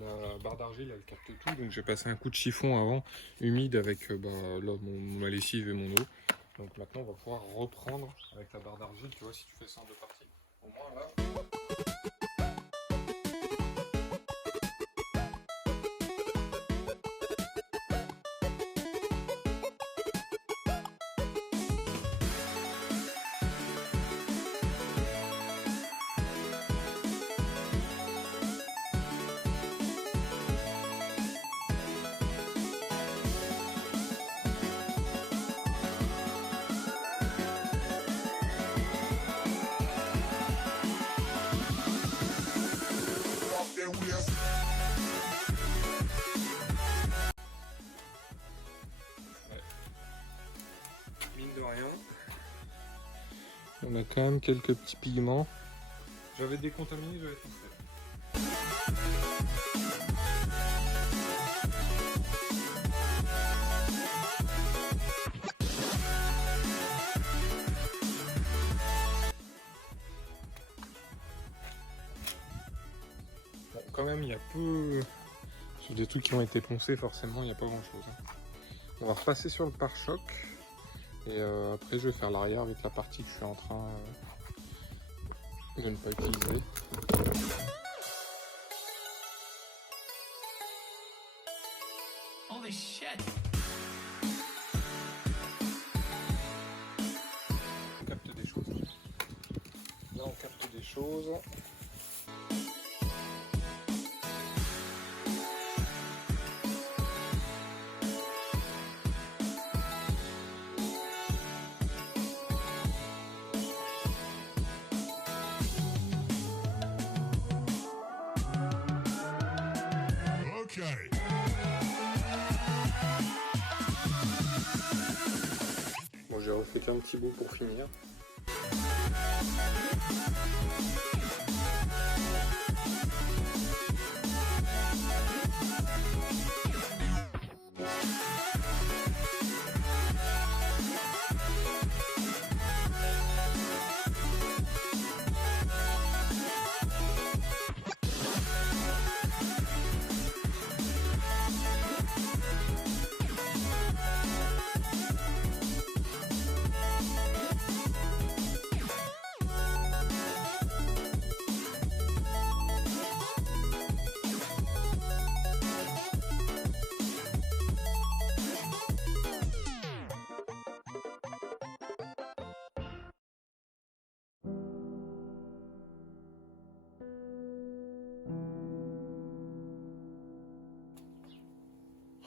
la barre d'argile elle capte tout, donc j'ai passé un coup de chiffon avant, humide avec là, ma lessive et mon eau. Donc maintenant on va pouvoir reprendre avec la barre d'argile, tu vois, si tu fais ça en deux parties. Au moins là... Mine de rien, on a quand même quelques petits pigments. J'avais décontaminé, j'avais tout fait. Bon, quand même, il y a peu... Sur des trucs qui ont été poncés, forcément, il n'y a pas grand-chose. On va repasser sur le pare-choc. Et après, je vais faire l'arrière avec la partie que je suis en train de ne pas utiliser. Holy shit! On capte des choses. Là, on capte des choses. Bon, j'ai refait qu'un petit bout pour finir.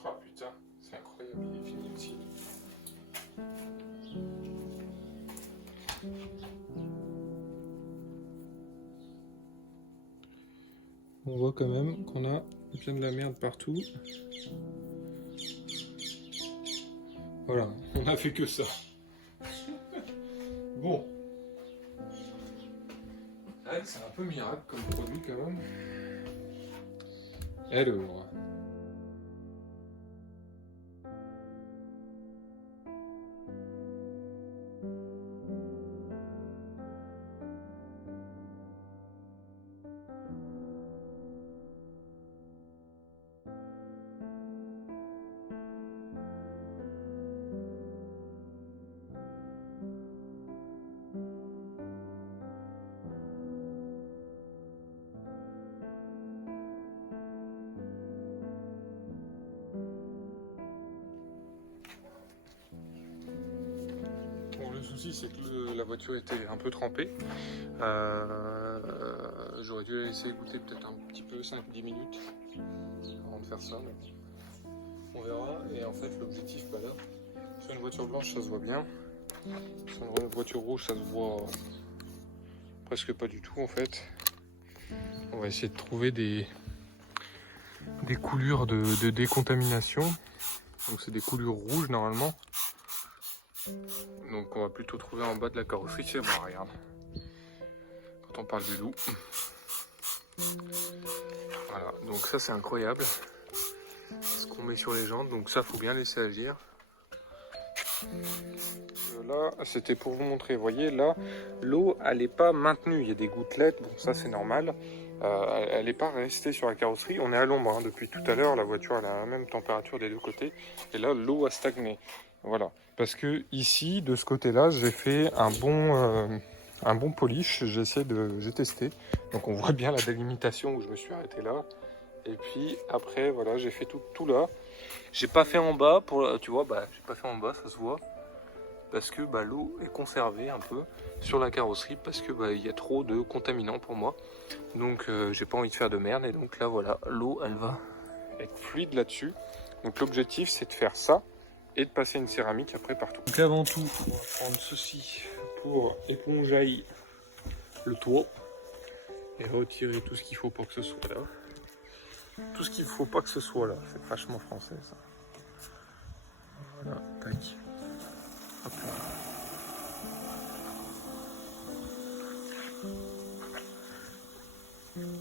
Oh putain, c'est incroyable, il est fini aussi. On voit quand même qu'on a bien de la merde partout. Voilà, on a fait que ça. Bon. Ouais, c'est un peu miracle comme produit quand même. Alors. Bon, le souci c'est que la voiture était un peu trempée. J'aurais dû la laisser goûter peut-être un petit peu 5-10 minutes avant de faire ça. Mais on verra. Et en fait l'objectif là, sur une voiture blanche ça se voit bien. Sur une voiture rouge ça se voit presque pas du tout en fait. On va essayer de trouver des coulures de décontamination. Donc c'est des coulures rouges normalement. Donc on va plutôt trouver en bas de la carrosserie. Tiens, bah, regarde. Quand on parle du loup. Voilà, donc ça c'est incroyable. Ce qu'on met sur les jantes, donc ça faut bien laisser agir. Là, c'était pour vous montrer, vous voyez, là, l'eau elle n'est pas maintenue. Il y a des gouttelettes, bon ça c'est normal. elle n'est pas restée sur la carrosserie. On est à l'ombre, hein, depuis tout à l'heure, la voiture elle a la même température des deux côtés. Et là, l'eau a stagné. Voilà. Parce que ici, de ce côté-là, j'ai fait un bon polish. J'ai testé. Donc on voit bien la délimitation où je me suis arrêté là. Et puis après, voilà, j'ai fait tout là. J'ai pas fait en bas, tu vois, j'ai pas fait en bas, ça se voit. Parce que l'eau est conservée un peu sur la carrosserie parce que il y a trop de contaminants pour moi. Donc j'ai pas envie de faire de merde et donc là voilà, l'eau elle va être fluide là-dessus. Donc l'objectif c'est de faire ça et de passer une céramique après partout. Donc avant tout, on va prendre ceci pour éponger le toit et retirer tout ce qu'il faut pour que ce soit là. Tout ce qu'il faut pas que ce soit là, c'est vachement français ça. Voilà, tac. Hop là.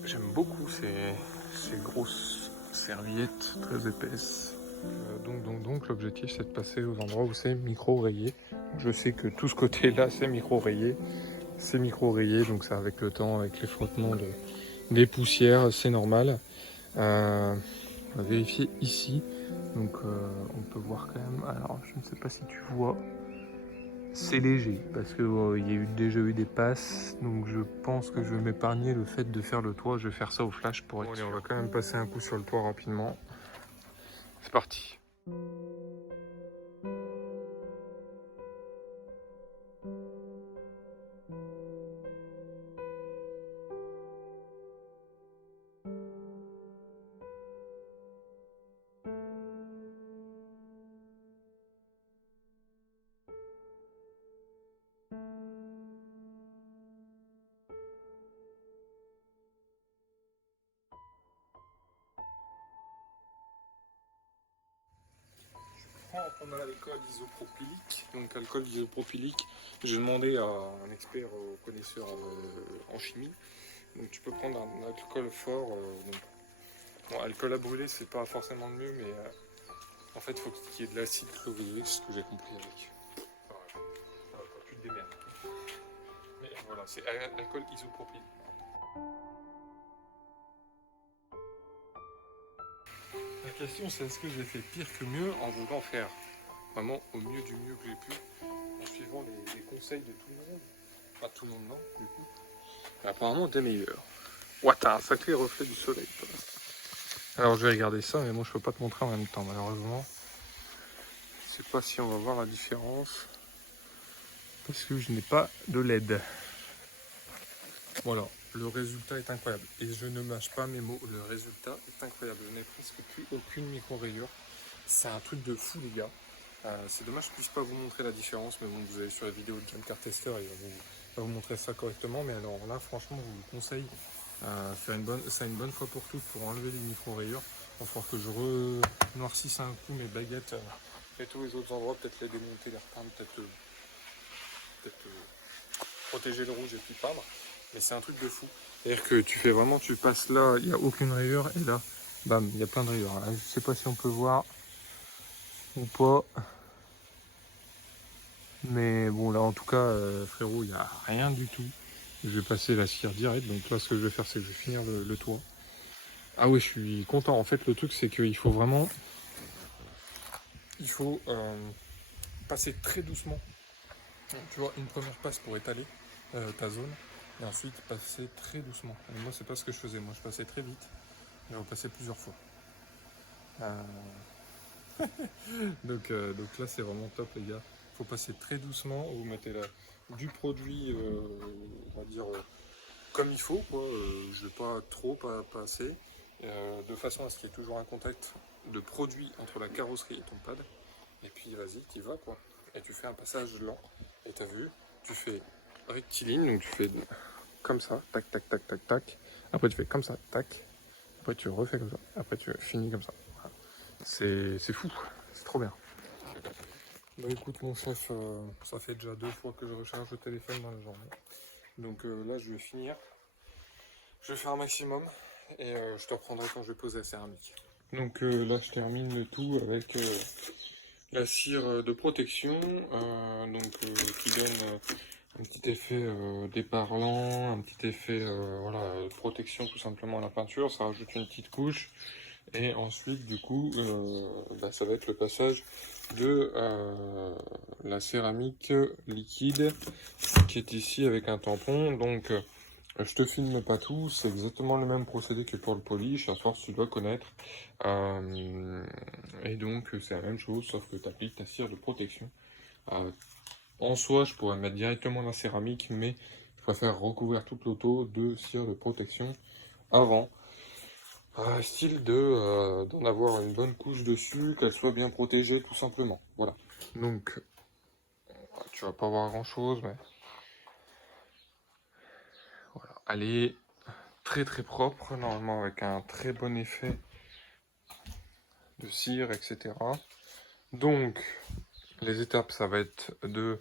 J'aime beaucoup ces grosses serviettes très épaisses. Donc l'objectif c'est de passer aux endroits où c'est micro-rayé. Je sais que tout ce côté là c'est micro-rayé. C'est micro-rayé, donc ça avec le temps, avec les frottements des poussières, c'est normal. On va vérifier ici. Donc on peut voir quand même. Alors je ne sais pas si tu vois. C'est léger parce que il y a déjà eu des passes, donc je pense que je vais m'épargner le fait de faire le toit. Je vais faire ça au flash pour être sûr. On va quand même passer un coup sur le toit rapidement. C'est parti. On a l'alcool isopropylique. Donc alcool isopropylique, j'ai demandé à un expert connaisseur en chimie. Donc tu peux prendre un alcool fort. Bon, alcool à brûler, c'est pas forcément le mieux, mais en fait, il faut qu'il y ait de l'acide chlorhydrique, c'est ce que j'ai compris avec. Voilà, tu te démerdes. Mais voilà, c'est alcool isopropylique. La question c'est est-ce que j'ai fait pire que mieux en voulant faire vraiment au mieux du mieux que j'ai pu, en suivant les conseils de tout le monde. Pas tout le monde non, du coup. Mais apparemment t'es meilleur. Ouah, t'as un sacré reflet du soleil toi. Alors je vais regarder ça, mais moi je peux pas te montrer en même temps malheureusement. Je sais pas si on va voir la différence. Parce que je n'ai pas de LED. Voilà, le résultat est incroyable. Et je ne mâche pas mes mots, le résultat est incroyable. Je n'ai presque plus aucune micro-rayure. C'est un truc de fou les gars. C'est dommage que je puisse pas vous montrer la différence, mais bon, vous allez sur la vidéo de John Car Tester, il va vous montrer ça correctement. Mais alors là, franchement, je vous le conseille. Faire une bonne fois pour toutes pour enlever les micro-rayures. Il va falloir que je noircisse un coup mes baguettes et tous les autres endroits, peut-être les démonter, les repeindre, peut-être protéger le rouge et puis peindre. Mais c'est un truc de fou. C'est-à-dire que tu passes là, il n'y a aucune rayure, et là, bam, il y a plein de rayures. Je ne sais pas si on peut voir ou pas. Mais bon, là, en tout cas, frérot, il n'y a rien du tout. Je vais passer la cire directe. Donc là, ce que je vais faire, c'est que je vais finir le toit. Ah oui, je suis content. En fait, le truc, c'est qu'il faut vraiment... Il faut passer très doucement. Tu vois, une première passe pour étaler ta zone. Et ensuite, passer très doucement. Et moi, c'est pas ce que je faisais. Moi, je passais très vite. Je repassais plusieurs fois. Donc là, c'est vraiment top, les gars. Il faut passer très doucement. Vous mettez là du produit, on va dire, comme il faut, quoi. Je ne vais pas trop, pas assez. De façon à ce qu'il y ait toujours un contact de produit entre la carrosserie et ton pad. Et puis, vas-y, t'y vas, quoi. Et tu fais un passage lent. Et t'as vu, tu fais rectiligne, donc tu fais comme ça, tac, tac, tac, tac, tac. Après, tu fais comme ça, tac. Après, tu refais comme ça. Après, tu finis comme ça. Voilà. C'est fou, c'est trop bien. Bah écoute mon chef, ça fait déjà 2 fois que je recharge le téléphone dans la journée. Donc là, je vais finir. Je vais faire un maximum et je te reprendrai quand je vais poser la céramique. Donc là, je termine le tout avec la cire de protection, qui donne un petit effet déparlant, un petit effet voilà, de protection tout simplement à la peinture. Ça rajoute une petite couche. Et ensuite, du coup, ça va être le passage de la céramique liquide qui est ici avec un tampon. Donc, je te filme pas tout, c'est exactement le même procédé que pour le polish. À force, tu dois connaître. Et donc, c'est la même chose, sauf que tu appliques ta cire de protection. En soi, je pourrais mettre directement la céramique, mais je préfère recouvrir toute l'auto de cire de protection avant. Style d'en avoir une bonne couche dessus, qu'elle soit bien protégée tout simplement. Voilà. Donc, tu vas pas voir grand chose, mais voilà. Elle est très très propre, normalement avec un très bon effet de cire, etc. Donc, les étapes, ça va être de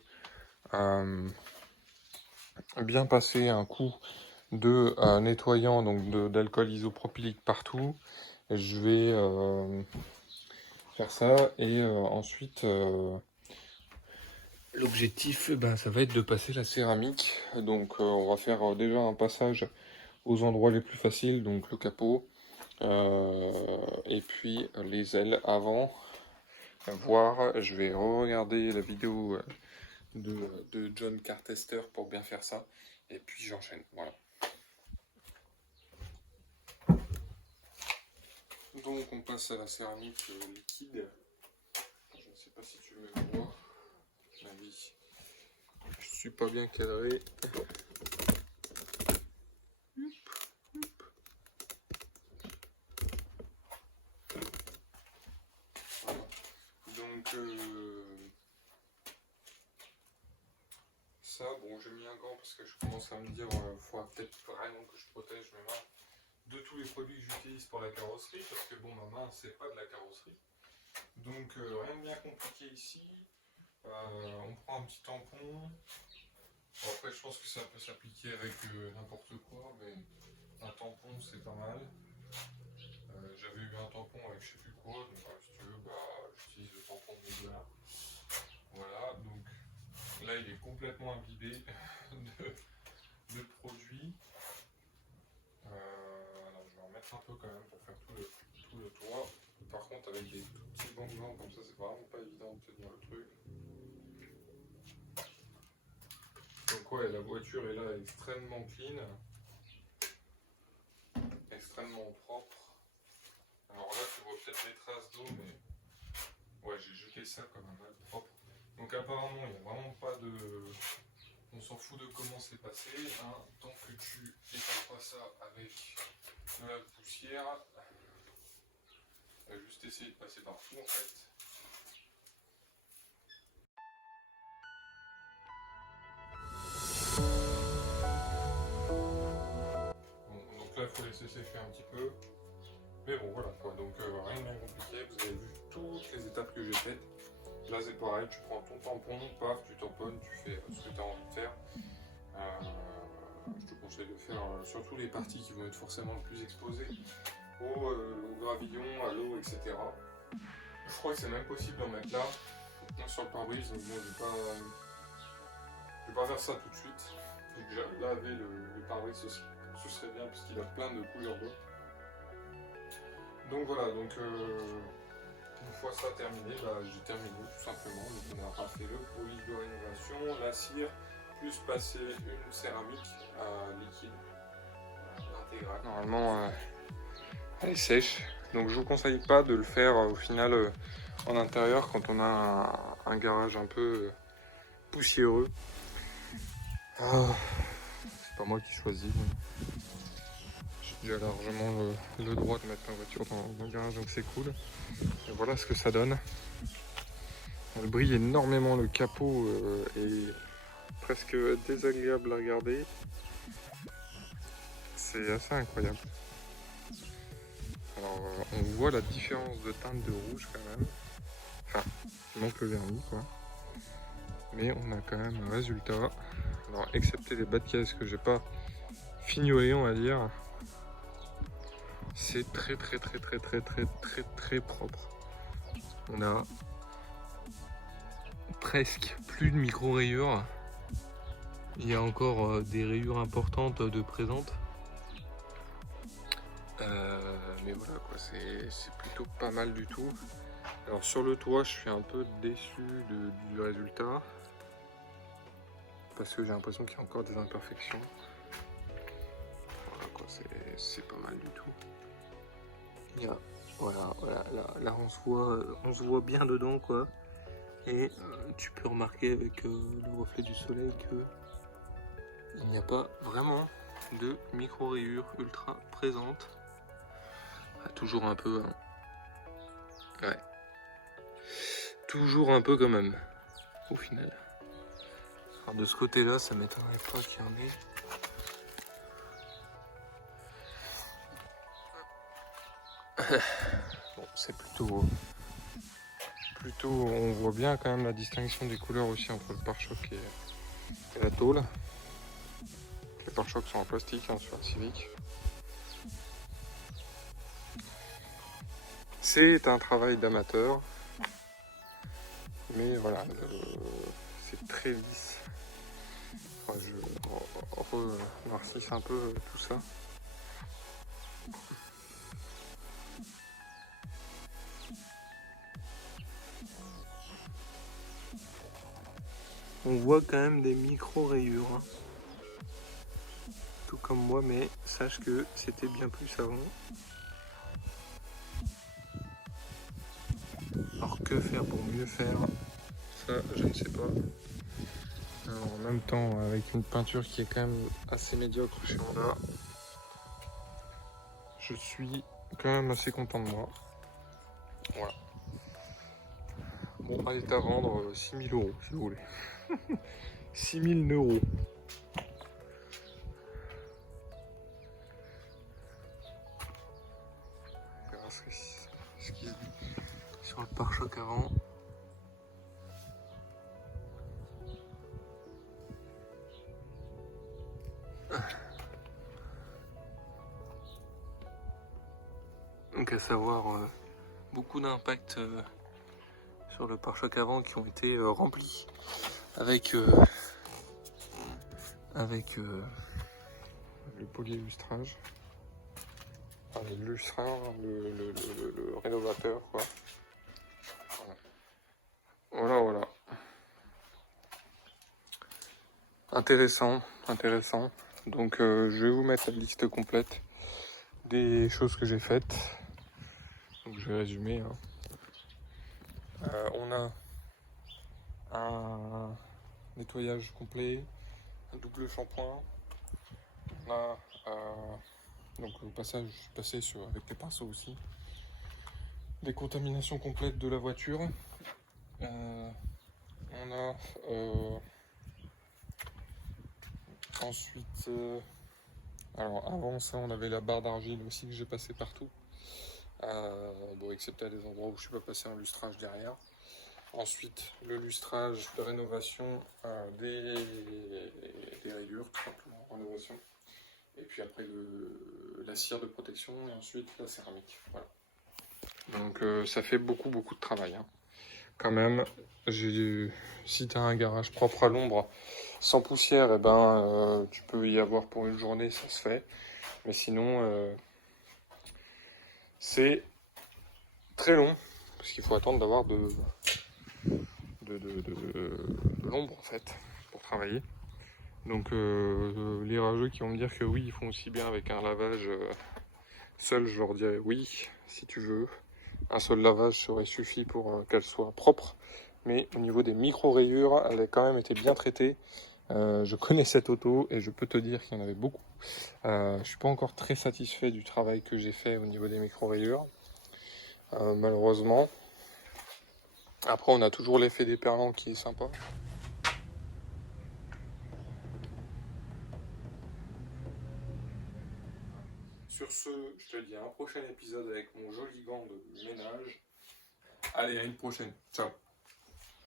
bien passer un coup de nettoyant, donc d'alcool isopropylique partout. Je vais faire ça et ensuite l'objectif ça va être de passer la céramique. Donc on va faire déjà un passage aux endroits les plus faciles, donc le capot et puis les ailes avant. Voir, je vais regarder la vidéo de John Cartester pour bien faire ça et puis j'enchaîne. Voilà. Donc on passe à la céramique liquide. Je ne sais pas si tu me vois. Je suis pas bien cadré. Donc ça, bon, j'ai mis un gant parce que je commence à me dire faudra peut-être vraiment que je protège mes mains de tous les produits que j'utilise pour la carrosserie, parce que bon, ma main c'est pas de la carrosserie. Donc rien de bien compliqué ici. On prend un petit tampon. Bon, après je pense que ça peut s'appliquer avec n'importe quoi, mais un tampon c'est pas mal. J'avais eu un tampon avec je sais plus quoi, donc si tu veux, j'utilise le tampon de mes doigts. Voilà, donc là il est complètement imbibé de produits. Alors je vais en mettre un peu quand même pour faire tout le toit. Par contre avec des tout petits bancs de jambes comme ça c'est vraiment pas évident de tenir le truc. Donc ouais, la voiture est là extrêmement clean, extrêmement propre. Alors là tu vois peut-être les traces d'eau, mais ouais, j'ai jeté ça comme un mal propre. Donc apparemment il n'y a vraiment pas de... On s'en fout de comment c'est passé, hein. Tant que tu étales pas ça avec de la poussière, on va juste essayer de passer partout en fait. Bon, donc là il faut laisser sécher un petit peu. Mais bon voilà quoi, donc rien de bien compliqué, vous avez vu toutes les étapes que j'ai faites. Là c'est pareil, tu prends ton tampon, paf, tu tamponnes, tu fais ce que tu as envie de faire. Je te conseille de faire surtout les parties qui vont être forcément le plus exposées au gravillon, à l'eau, etc. Je crois que c'est même possible d'en mettre là, sur le pare-brise, donc bon, je vais pas faire ça tout de suite. Donc déjà laver le pare-brise, ce serait bien parce qu'il a plein de couleurs d'eau. Donc voilà, donc une fois ça terminé, j'ai terminé tout simplement. Donc on a fait le polish de rénovation, la cire, plus passer une céramique liquide intégrale. Normalement elle est sèche, donc je vous conseille pas de le faire au final en intérieur quand on a un garage un peu poussiéreux. C'est pas moi qui choisis. J'ai déjà largement le droit de mettre ma voiture dans le garage, donc c'est cool. Et voilà ce que ça donne. Elle brille énormément, le capot est presque désagréable à regarder. C'est assez incroyable. Alors on voit la différence de teinte de rouge quand même. Enfin, il manque le vernis quoi. Mais on a quand même un résultat. Alors excepté les bas de caisse que j'ai pas fignolé on va dire. C'est très propre. On a presque plus de micro-rayures. Il y a encore des rayures importantes de présentes. Mais voilà quoi, c'est plutôt pas mal du tout. Alors sur le toit, je suis un peu déçu du résultat. Parce que j'ai l'impression qu'il y a encore des imperfections. Voilà quoi, c'est pas mal du tout. Il y a, voilà, là on se voit bien dedans quoi. Et tu peux remarquer avec le reflet du soleil que il n'y a pas vraiment de micro-rayures ultra présentes. Ah, toujours un peu, hein. Ouais. Toujours un peu quand même, au final. Alors de ce côté-là, ça m'étonnerait pas qu'il y en ait. Bon, c'est plutôt, on voit bien quand même la distinction des couleurs aussi entre le pare-choc et la tôle. Les pare-chocs sont en plastique hein, sur la Civic. C'est un travail d'amateur, mais voilà, c'est très lisse. Enfin, je remarcisse un peu tout ça. On voit quand même des micro-rayures. Tout comme moi, mais sache que c'était bien plus avant. Alors que faire pour mieux faire? Ça, je ne sais pas. Alors, en même temps, avec une peinture qui est quand même assez médiocre chez Honda, je suis quand même assez content de moi. Voilà. Bon, elle est à vendre 6 000 € si vous voulez. 6 000 €. On verra ce qu'il dit sur le pare-choc avant. Donc à savoir beaucoup d'impacts sur le pare-choc avant qui ont été remplis avec le polyillustrage, enfin, le rénovateur quoi. Voilà. Intéressant. Donc je vais vous mettre la liste complète des choses que j'ai faites. Donc je vais résumer. Hein. On a un nettoyage complet, un double shampoing. On a donc au passage, je suis passé avec les pinceaux aussi. Des contaminations complètes de la voiture. On a ensuite, alors avant ça, on avait la barre d'argile aussi que j'ai passé partout. Bon, excepté à des endroits où je suis pas passé un lustrage derrière. Ensuite, le lustrage de rénovation des rayures, tout simplement, rénovation. Et puis après, la cire de protection et ensuite la céramique. Voilà. Donc ça fait beaucoup de travail. Hein. Quand même, si tu as un garage propre à l'ombre, sans poussière, eh ben, tu peux y avoir pour une journée, ça se fait. Mais sinon, c'est très long, parce qu'il faut attendre d'avoir de l'ombre en fait, pour travailler. Donc les rageux qui vont me dire que oui, ils font aussi bien avec un lavage seul, je leur dirais oui, si tu veux. Un seul lavage serait suffi pour qu'elle soit propre. Mais au niveau des micro-rayures, elle a quand même été bien traitée. Je connais cette auto et je peux te dire qu'il y en avait beaucoup. Je suis pas encore très satisfait du travail que j'ai fait au niveau des micro-rayures. Malheureusement. Après, on a toujours l'effet déperlant qui est sympa. Sur ce, je te dis à un prochain épisode avec mon joli gant de ménage. Allez, à une prochaine. Ciao.